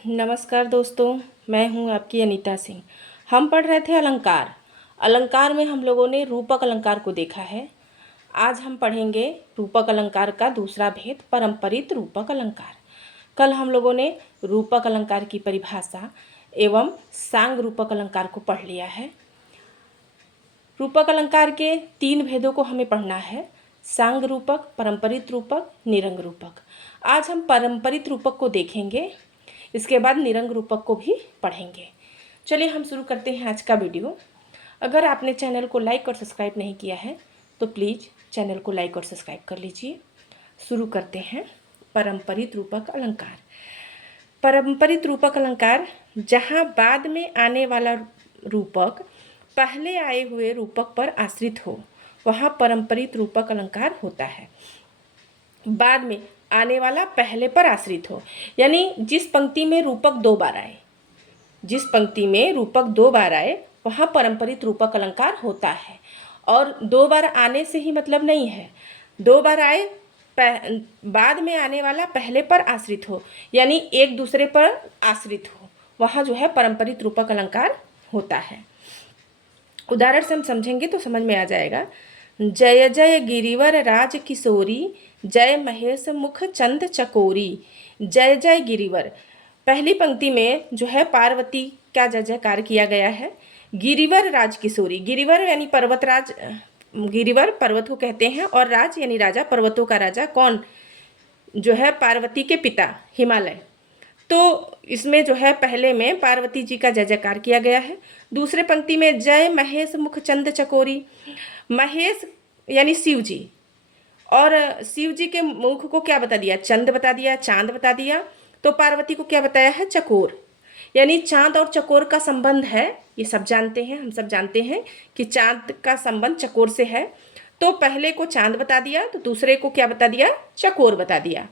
नमस्कार दोस्तों, मैं हूं आपकी अनीता सिंह। हम पढ़ रहे थे अलंकार। अलंकार में हम लोगों ने रूपक अलंकार को देखा है। आज हम पढ़ेंगे रूपक अलंकार का दूसरा भेद, परंपरित रूपक अलंकार। कल हम लोगों ने रूपक अलंकार की परिभाषा एवं सांग रूपक अलंकार को पढ़ लिया है। रूपक अलंकार के 3 भेदों को हमें पढ़ना है: सांग रूपक, परंपरित रूपक, निरंग रूपक। आज हम परंपरित रूपक को देखेंगे, इसके बाद निरंग रूपक को भी पढ़ेंगे। चलिए हम शुरू करते हैं आज का वीडियो। अगर आपने चैनल को लाइक और सब्सक्राइब नहीं किया है तो प्लीज़ चैनल को लाइक और सब्सक्राइब कर लीजिए। शुरू करते हैं परंपरित रूपक अलंकार। परंपरित रूपक अलंकार, जहाँ बाद में आने वाला रूपक पहले आए हुए रूपक पर आश्रित हो, वहाँ परंपरित रूपक अलंकार होता है। बाद में आने वाला पहले पर आश्रित हो, यानी जिस पंक्ति में रूपक 2 बार आए, जिस पंक्ति में रूपक 2 बार आए वहाँ परंपरित रूपक अलंकार होता है। और 2 बार आने से ही मतलब नहीं है, 2 बार आए बाद में आने वाला पहले पर आश्रित हो, यानी एक दूसरे पर आश्रित हो, वहाँ जो है परंपरित रूपक अलंकार होता है। उदाहरण से हम समझेंगे तो समझ में आ जाएगा। जय जय गिरिवर राज किशोरी, जय महेश मुख चंद चकोरी। जय जय गिरिवर, पहली पंक्ति में जो है पार्वती का जय जयकार किया गया है। गिरिवर राज किशोरी, गिरिवर यानी पर्वतराज, गिरिवर पर्वत को कहते हैं, और राज यानी राजा, पर्वतों का राजा कौन, जो है पार्वती के पिता हिमालय। तो इसमें जो है पहले में पार्वती जी का जय जयकार किया गया है। दूसरे पंक्ति में जय महेश मुख चंद चकोरी, महेश यानी शिव जी, और शिव जी के मुख को क्या बता दिया, चंद बता दिया, चांद बता दिया। तो पार्वती को क्या बताया है, चकोर, यानी चांद और चकोर का संबंध है। ये सब जानते हैं, हम सब जानते हैं कि चांद का संबंध चकोर से है। तो पहले को चांद बता दिया तो दूसरे को क्या बता दिया, चकोर बता दिया।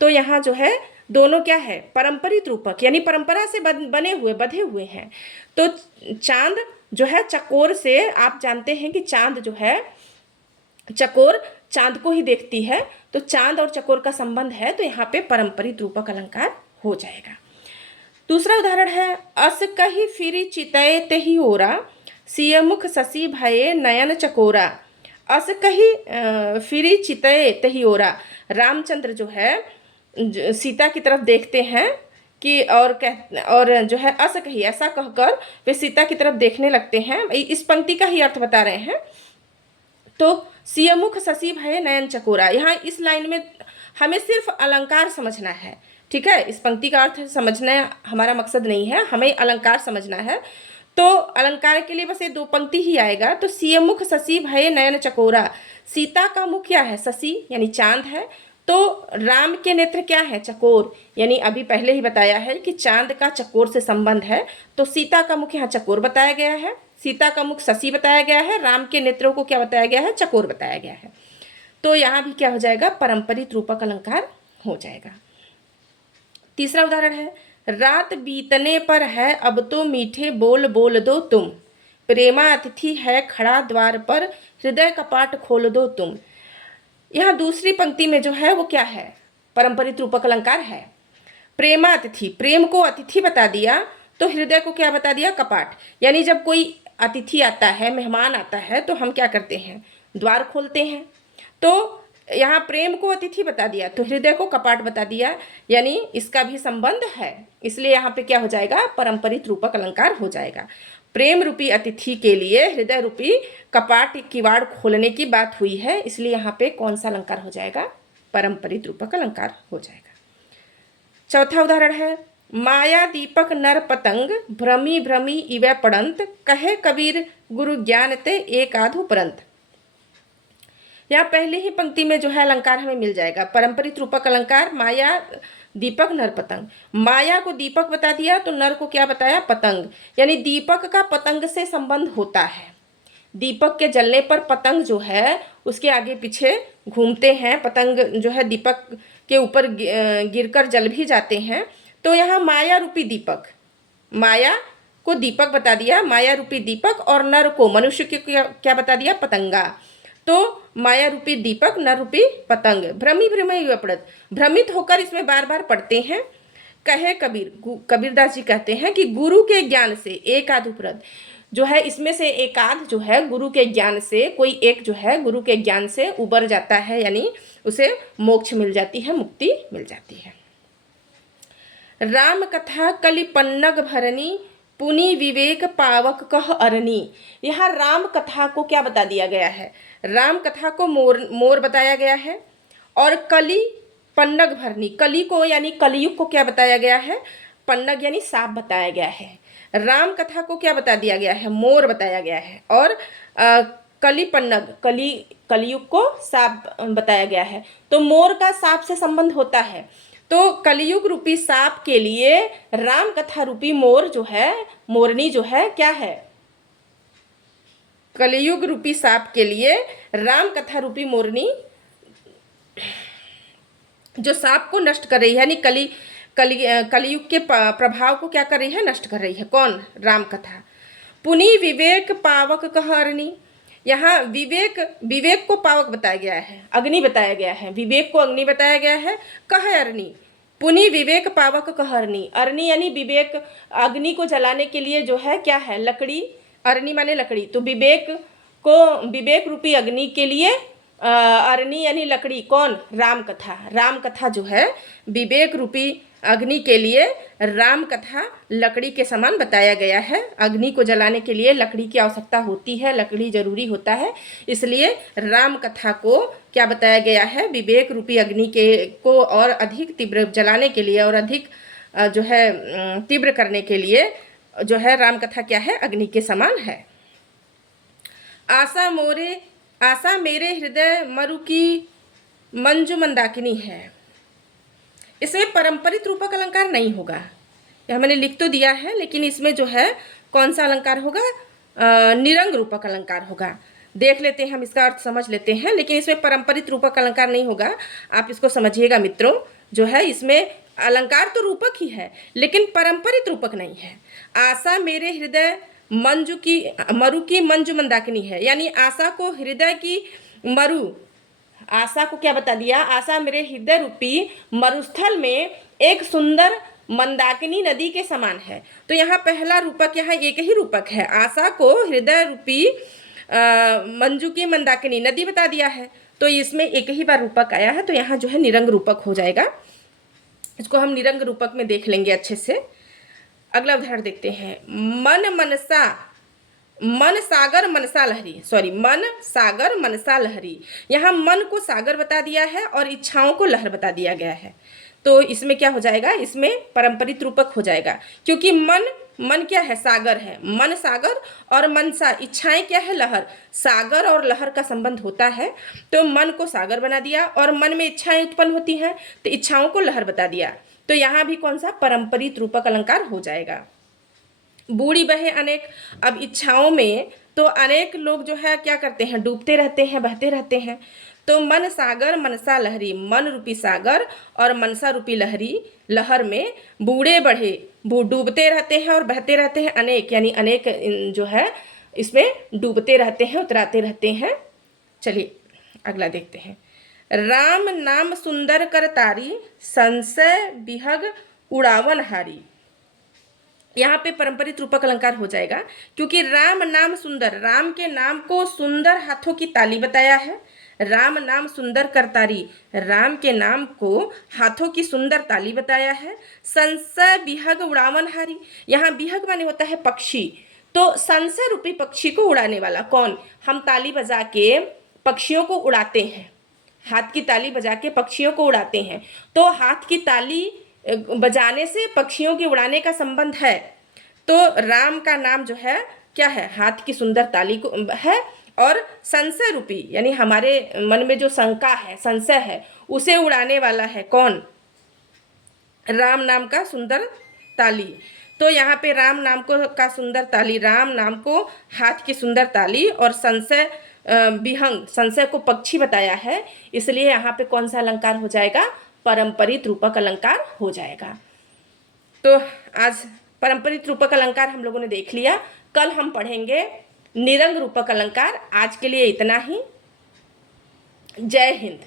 तो यहाँ जो है दोनों क्या है, परंपरित रूपक, यानी परंपरा से बने हुए, बधे हुए हैं। तो चांद जो है चकोर से, आप जानते हैं कि चांद जो है, चकोर चांद को ही देखती है, तो चांद और चकोर का संबंध है, तो यहाँ पे परंपरित रूपक अलंकार हो जाएगा। दूसरा उदाहरण है, अस कही फिरी चितय तेहि ओरा, सिय मुख शशि भये नयन चकोरा। अस कही फिरी चितय तेहि ओरा, रामचंद्र जो है सीता की तरफ देखते हैं कि और जो है अस कही, ऐसा कहकर वे सीता की तरफ देखने लगते हैं। इस पंक्ति का ही अर्थ बता रहे हैं। तो सियमुख शशि भय नयन चकोरा, यहाँ इस लाइन में हमें सिर्फ अलंकार समझना है, ठीक है। इस पंक्ति का अर्थ समझना हमारा मकसद नहीं है, हमें अलंकार समझना है। तो अलंकार के लिए बस ये 2 पंक्ति ही आएगा। तो सियमुख शशि भय नयन चकोरा, सीता का मुख क्या है, शशि यानी चांद है। तो राम के नेत्र क्या है, चकोर, यानी अभी पहले ही बताया है कि चांद का चकोर से संबंध है। तो सीता का मुख यहाँ चकोर बताया गया है, सीता का मुख शशि बताया गया है, राम के नेत्रों को क्या बताया गया है, चकोर बताया गया है। तो यहाँ भी क्या हो जाएगा, परंपरित रूपक अलंकार हो जाएगा। तीसरा उदाहरण है, रात बीतने पर है अब तो मीठे बोल बोल दो तुम, प्रेमा अतिथि है खड़ा द्वार पर, हृदय कपाट खोल दो तुम। यहाँ दूसरी पंक्ति में जो है वो क्या है, परंपरित रूपक अलंकार है। प्रेमा अतिथि, प्रेम को अतिथि बता दिया, तो हृदय को क्या बता दिया, कपाट। यानी जब कोई अतिथि आता है, मेहमान आता है, तो हम क्या करते हैं, द्वार खोलते हैं। तो यहाँ प्रेम को अतिथि बता दिया तो हृदय को कपाट बता दिया, यानी इसका भी संबंध है। इसलिए यहाँ पे क्या हो जाएगा, परंपरित रूपक अलंकार हो जाएगा। प्रेम रूपी अतिथि के लिए हृदय रूपी कपाट किवाड़ खोलने की बात हुई है, इसलिए यहाँ पे कौन सा अलंकार हो जाएगा, परंपरित रूपक अलंकार हो जाएगा। चौथा उदाहरण है, माया दीपक नर पतंग, भ्रमी भ्रमी इवै पड़ंत, कहे कबीर गुरु ज्ञान ते एक आध उपरंत। यहाँ पहली ही पंक्ति में जो है अलंकार हमें मिल जाएगा, परंपरित रूपक अलंकार, माया दीपक नर पतंग। माया को दीपक बता दिया तो नर को क्या बताया, पतंग, यानी दीपक का पतंग से संबंध होता है। दीपक के जलने पर पतंग जो है उसके आगे पीछे घूमते हैं, पतंग जो है दीपक के ऊपर गिरकर जल भी जाते हैं। तो यहाँ माया रूपी दीपक, माया को दीपक बता दिया, माया रूपी दीपक, और नर को, मनुष्य के क्या बता दिया, पतंगा। तो माया रूपी दीपक, नर रूपी पतंग। भ्रमी भ्रमई पड़त, भ्रमित होकर इसमें बार बार पढ़ते हैं कहे कबीर, कबीरदास जी कहते हैं कि गुरु के ज्ञान से एकाध उपरत, जो है इसमें से एकाध जो है गुरु के ज्ञान से, कोई एक जो है गुरु के ज्ञान से उबर जाता है, यानी उसे मोक्ष मिल जाती है, मुक्ति मिल जाती है। राम कथा कलि पन्नग भरनी, पुनि विवेक पावक कह अरनी। यहाँ राम कथा को क्या बता दिया गया है? राम कथा को मोर बताया गया है, और कली पन्नग भरनी, कली को यानी कलयुग को क्या बताया गया है? पन्नग यानी सांप बताया गया है। राम कथा को क्या बता दिया गया है? मोर बताया गया है। और कली पन्नग, कलयुग को सांप बताया गया है। तो मोर का सांप से संबंध होता है, तो कलयुग रूपी सांप के लिए राम कथा रूपी मोर जो है, मोरनी जो है क्या है? कलयुग रूपी सांप के लिए राम कथा रूपी मोरनी जो सांप को नष्ट कर रही है, यानी कलयुग के प्रभाव को क्या कर रही है? नष्ट कर रही है। कौन? राम कथा। पुनि विवेक पावक कह अरनी, यहाँ विवेक को पावक बताया गया है, अग्नि बताया गया है, विवेक को अग्नि बताया गया है। कह अरनी, पुनि विवेक पावक कह अरनी, अरनी यानी विवेक, अग्नि को जलाने के लिए जो है क्या है? लकड़ी, अरनी माने लकड़ी, तो विवेक रूपी अग्नि के लिए अरनी यानी लकड़ी। कौन? राम कथा। राम कथा जो है विवेक रूपी अग्नि के लिए राम कथा लकड़ी के समान बताया गया है। अग्नि को जलाने के लिए लकड़ी की आवश्यकता होती है, लकड़ी जरूरी होता है, इसलिए राम कथा को क्या बताया गया है? विवेक रूपी अग्नि को और अधिक तीव्र जलाने के लिए और अधिक जो है तीव्र करने के लिए जो है राम कथा क्या है? अग्नि के समान है। आशा मेरे हृदय मरु की मंजू मंदाकिनी है। इसमें परंपरित रूपक अलंकार नहीं होगा, यह मैंने लिख तो दिया है, लेकिन इसमें जो है कौन सा अलंकार होगा? निरंग रूपक अलंकार होगा। देख लेते हैं, हम इसका अर्थ समझ लेते हैं, लेकिन इसमें परंपरित रूपक अलंकार नहीं होगा। आप इसको समझिएगा मित्रों, जो है इसमें अलंकार तो रूपक ही है, लेकिन परंपरित रूपक नहीं है। आशा मेरे हृदय मरु की मंजू मंदाकिनी है, यानी आशा को हृदय की मरु, आशा को क्या बता दिया? आशा मेरे हृदय रूपी मरुस्थल में एक सुंदर मंदाकिनी नदी के समान है। तो यहाँ पहला रूपक, यहाँ एक ही रूपक है, आशा को हृदय रूपी मंजू की मंदाकिनी नदी बता दिया है, तो इसमें एक ही बार रूपक आया है, तो यहाँ जो है निरंग रूपक हो जाएगा। इसको हम निरंग रूपक में देख लेंगे अच्छे से। अगला उदाहरण देखते हैं। मन सागर मनसा लहरी। यहाँ मन को सागर बता दिया है और इच्छाओं को लहर बता दिया गया है, तो इसमें क्या हो जाएगा? इसमें परंपरित रूपक हो जाएगा, क्योंकि मन क्या है? सागर है। मन सागर और मनसा इच्छाएं क्या है? लहर। सागर और लहर का संबंध होता है, तो मन को सागर बना दिया, और मन में इच्छाएं उत्पन्न होती हैं, तो इच्छाओं को लहर बता दिया। तो यहाँ भी कौन सा? परंपरित रूपक अलंकार हो जाएगा। बूढ़ी बहे अनेक, अब इच्छाओं में तो अनेक लोग जो है क्या करते हैं? डूबते रहते हैं, बहते रहते हैं। तो मन सागर मनसा लहरी, मन रूपी सागर और मनसा रूपी लहर में बूढ़े बढ़े डूबते रहते हैं और बहते रहते हैं, अनेक यानी अनेक जो है इसमें डूबते रहते हैं, उतराते रहते हैं। चलिए अगला देखते हैं। राम नाम सुंदर कर तारी, संशय विहग उड़ावन हारी। यहाँ पे परंपरित रूपक अलंकार हो जाएगा, क्योंकि राम नाम सुंदर, राम के नाम को सुंदर हाथों की ताली बताया है। राम नाम सुंदर करतारी, राम के नाम को हाथों की सुंदर ताली बताया है। संशय विहग उड़ावन हारी, यहाँ विहग माने होता है पक्षी, तो संशय रूपी पक्षी को उड़ाने वाला कौन? हम ताली बजा के पक्षियों को उड़ाते हैं, हाथ की ताली बजा के पक्षियों को उड़ाते हैं, तो हाथ की ताली बजाने से पक्षियों के उड़ाने का संबंध है। तो राम का नाम जो है क्या है? हाथ की सुंदर ताली को है, और संशय रूपी यानी हमारे मन में जो शंका है, संशय है, उसे उड़ाने वाला है कौन? राम नाम का सुंदर ताली। तो यहाँ पे राम नाम का सुंदर ताली, राम नाम को हाथ की सुंदर ताली और संशय विहंग, संशय को पक्षी बताया है, इसलिए यहाँ पे कौन सा अलंकार हो जाएगा? परंपरित रूपक अलंकार हो जाएगा। तो आज परंपरित रूपक अलंकार हम लोगों ने देख लिया, कल हम पढ़ेंगे निरंग रूपक अलंकार। आज के लिए इतना ही। जय हिंद।